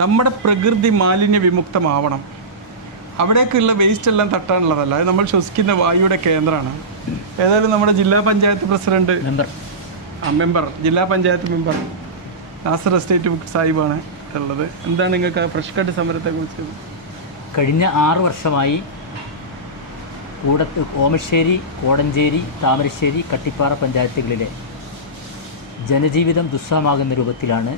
നമ്മുടെ പ്രകൃതി മാലിന്യ വിമുക്തമാവണം. അവിടേക്കുള്ള വേസ്റ്റ് എല്ലാം തട്ടാനുള്ളതല്ല. അത് നമ്മൾ ശ്വസിക്കുന്ന വായുയുടെ കേന്ദ്രമാണ്. ഏതായാലും നമ്മുടെ ജില്ലാ പഞ്ചായത്ത് പ്രസിഡന്റ് മെമ്പർ. ആ മെമ്പർ. ജില്ലാ പഞ്ചായത്ത് മെമ്പർ നാസർ എസ്റ്റേറ്റ് സാഹിബാണ് ഉള്ളത്. എന്താണ് നിങ്ങൾക്ക് ആ ഫ്രഷ് കട്ട് സമരത്തെക്കുറിച്ച്? കഴിഞ്ഞ ആറ് വർഷമായി കൂടത്ത് ഓമശ്ശേരി കോടഞ്ചേരി താമരശ്ശേരി കട്ടിപ്പാറ പഞ്ചായത്തുകളിലെ ജനജീവിതം ദുസ്സഹമാകുന്ന രൂപത്തിലാണ്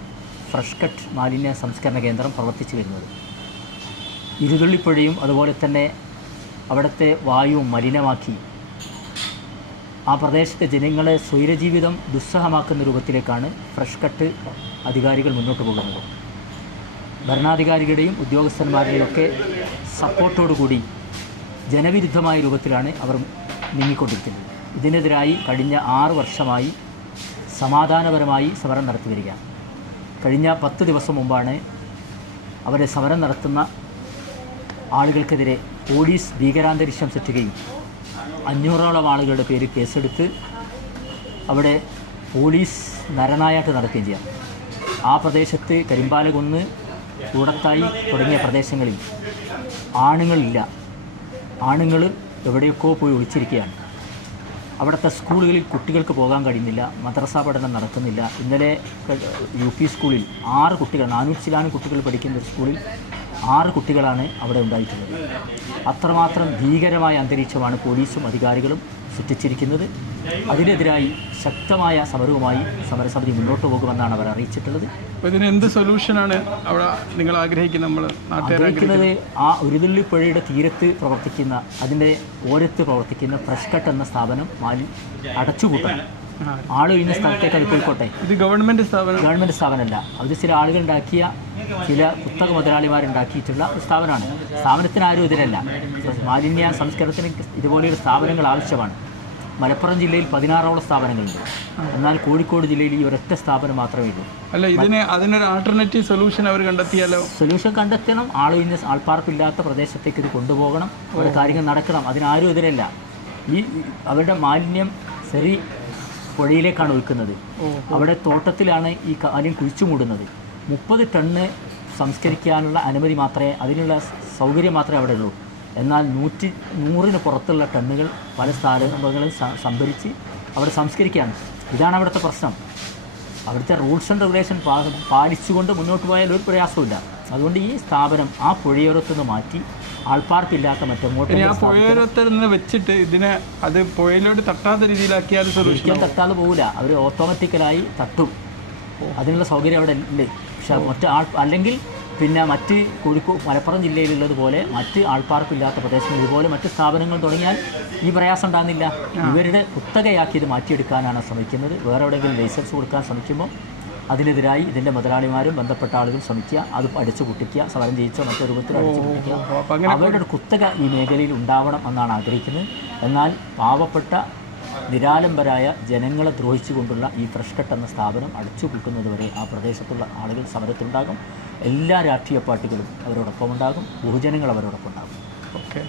ഫ്രഷ് കട്ട് മാലിന്യ സംസ്കരണ കേന്ദ്രം പ്രവർത്തിച്ചു വരുന്നത്. ഇരുതുള്ളിപ്പുഴയും അതുപോലെ തന്നെ അവിടുത്തെ വായുവും മലിനമാക്കി. ആ പ്രദേശത്തെ ജനങ്ങളെ സ്വൈരജീവിതം ദുസ്സഹമാക്കുന്ന രൂപത്തിലേക്കാണ് ഫ്രഷ് കട്ട് അധികാരികൾ മുന്നോട്ട് പോകുന്നത്. ഭരണാധികാരികളുടെയും ഉദ്യോഗസ്ഥന്മാരുടെയും ഒക്കെ സപ്പോർട്ടോടുകൂടി ജനവിരുദ്ധമായ രൂപത്തിലാണ് അവർ നീങ്ങിക്കൊണ്ടിരിക്കുന്നത്. ഇതിനെതിരായി കഴിഞ്ഞ ആറ് വർഷമായി സമാധാനപരമായി സമരം നടത്തി വരിക കഴിഞ്ഞ പത്ത് ദിവസം മുമ്പാണ് അവരെ സമരം നടത്തുന്ന ആളുകൾക്കെതിരെ പോലീസ് ഭീകരാന്തരീക്ഷം സൃഷ്ടിക്കുകയും അഞ്ഞൂറോളം ആളുകളുടെ പേര് കേസെടുത്ത് അവിടെ പോലീസ് നരനായാട്ട് നടക്കുകയും ചെയ്യാം. ആ പ്രദേശത്ത് കരിമ്പാലകുന്ന് കൂടത്തായി തുടങ്ങിയ പ്രദേശങ്ങളിൽ ആണുങ്ങളില്ല. ആണുങ്ങൾ എവിടെയൊക്കെ പോയി ഒളിച്ചിരിക്കുകയാണ്. അവിടുത്തെ സ്കൂളുകളിൽ കുട്ടികൾക്ക് പോകാൻ കഴിയുന്നില്ല മദ്രസ പഠനം നടക്കുന്നില്ല. ഇന്നലെ യു പി സ്കൂളിൽ ആറ് കുട്ടികൾ നാനൂറ്റി ചിലാനും കുട്ടികൾ പഠിക്കുന്ന സ്കൂളിൽ ആറ് കുട്ടികളാണ് അവിടെ ഉണ്ടായിട്ടുള്ളത്. അത്രമാത്രം ഭീകരമായ അന്തരീക്ഷമാണ് പോലീസും അധികാരികളും സൃഷ്ടിച്ചിരിക്കുന്നത്. അതിനെതിരായി ശക്തമായ സമരവുമായി സമരസമിതി മുന്നോട്ട് പോകുമെന്നാണ് അവർ അറിയിച്ചിട്ടുള്ളത്. ഇതിന് എന്ത് സൊല്യൂഷനാണ് അവിടെ നിങ്ങൾ ആഗ്രഹിക്കുന്നത് നമ്മൾ ആഗ്രഹിക്കുന്നത് ആ ഉരുതുള്ളിപ്പുഴയുടെ തീരത്ത് പ്രവർത്തിക്കുന്ന അതിന്റെ ഓരത്ത് പ്രവർത്തിക്കുന്ന ഫ്രഷ് കട്ട് എന്ന സ്ഥാപനം മാലി അടച്ചുപൂട്ടണം. ആളൊഴിഞ്ഞ സ്ഥലത്തേക്ക് അത് പോയിക്കോട്ടെ ഇത് ഗവൺമെന്റ് സ്ഥാപനം? ഗവൺമെന്റ് സ്ഥാപനമല്ല. അത് ചില ആളുകൾ ഉണ്ടാക്കിയ ചില പുസ്തക മുതലാളിമാരുണ്ടാക്കിയിട്ടുള്ള ഒരു സ്ഥാപനമാണ്. സ്ഥാപനത്തിന് ആരും എതിരല്ല. മാലിന്യ സംസ്കരണത്തിന് ഇതുപോലെയുള്ള സ്ഥാപനങ്ങൾ ആവശ്യമാണ്. മലപ്പുറം ജില്ലയിൽ പതിനാറോളം സ്ഥാപനങ്ങളുണ്ട്. എന്നാൽ കോഴിക്കോട് ജില്ലയിൽ ഈ ഒരൊറ്റ സ്ഥാപനം മാത്രമേ ഉള്ളൂ. അല്ല ഇതിന് അതിനൊരു ആൾട്ടർനേറ്റീവ് സൊല്യൂഷൻ അവർ കണ്ടെത്തിയാലോ? സൊല്യൂഷൻ കണ്ടെത്തണം. ആൾ ആളിന് ആൾപ്പാർപ്പില്ലാത്ത പ്രദേശത്തേക്ക് ഇത് കൊണ്ടുപോകണം. ഒരു കാര്യങ്ങൾ നടക്കണം. അതിനാരും എതിരല്ല. ഈ അവരുടെ മാലിന്യം ശരി പുഴയിലേക്കാണ് ഒഴുക്കുന്നത്. അവിടെ തോട്ടത്തിലാണ് ഈ കാര്യം കുഴിച്ചു മൂടുന്നത് മുപ്പത് ടണ്ണ് സംസ്കരിക്കാനുള്ള അനുമതി മാത്രമേ അതിനുള്ള സൗകര്യം മാത്രമേ അവിടെ ഉള്ളൂ. എന്നാൽ നൂറ്റി നൂറിന് പുറത്തുള്ള ടണ്ണുകൾ പല സ്ഥാപനങ്ങളിൽ സംഭരിച്ച് അവിടെ സംസ്കരിക്കുകയാണ്. ഇതാണ് അവിടുത്തെ പ്രശ്നം. അവിടുത്തെ റൂൾസ് ആൻഡ് റെഗുലേഷൻ പാലിച്ചുകൊണ്ട് മുന്നോട്ട് പോയാൽ ഒരു പ്രയാസമില്ല അതുകൊണ്ട് ഈ സ്ഥാപനം ആ പുഴയോരത്ത് നിന്ന് മാറ്റി ആൾപ്പാർപ്പില്ലാത്ത ഇനി ആ മറ്റെങ്ങോട്ടും പുഴയോരത്തിൽ നിന്ന് വെച്ചിട്ട് ഇതിനെ അത് പുഴയിലോട്ട് തട്ടാത്ത രീതിയിലാക്കിയാൽ ഒരിക്കലും തട്ടാതെ പോകില്ല അവർ ഓട്ടോമാറ്റിക്കലായി തട്ടും. അതിനുള്ള സൗകര്യം അവിടെ ഇല്ല പക്ഷെ മറ്റ് ആൾ അല്ലെങ്കിൽ പിന്നെ മറ്റ് കോഴിക്കോട് മലപ്പുറം ജില്ലയിലുള്ളതുപോലെ മറ്റ് ആൾപ്പാർപ്പില്ലാത്ത പ്രദേശങ്ങൾ ഇതുപോലെ മറ്റ് സ്ഥാപനങ്ങൾ തുടങ്ങിയാൽ ഈ പ്രയാസം ഉണ്ടാകുന്നില്ല. ഇവരുടെ കുത്തകയാക്കി ഇത് മാറ്റിയെടുക്കാനാണ് ശ്രമിക്കുന്നത്. വേറെ എവിടെയെങ്കിലും ലൈസൻസ് കൊടുക്കാൻ ശ്രമിക്കുമ്പോൾ അതിനെതിരായി ഇതിന്റെ മുതലാളിമാരും ബന്ധപ്പെട്ട ആളുകളും ശ്രമിക്കുക അത് അടിച്ചു പൊട്ടിക്കുക സമരം ജയിച്ചോ മറ്റോ രൂപത്തിൽ അടിച്ചു പൊട്ടിക്കുക. അവരുടെ ഒരു കുത്തക ഈ മേഖലയിൽ ഉണ്ടാവണം എന്നാണ് ആഗ്രഹിക്കുന്നത്. എന്നാൽ പാവപ്പെട്ട നിരാലംബരായ ജനങ്ങളെ ദ്രോഹിച്ചുകൊണ്ടുള്ള ഈ ഫ്രഷ് കട്ട് എന്ന സ്ഥാപനം അടിച്ചു കൂട്ടുന്നതുവരെ ആ പ്രദേശത്തുള്ള ആളുകൾ സമരത്തുണ്ടാകും എല്ലാ രാഷ്ട്രീയ പാർട്ടികളും അവരോടൊപ്പം ഉണ്ടാകും ബഹുജനങ്ങൾ അവരോടൊപ്പം ഉണ്ടാകും. ഓക്കെ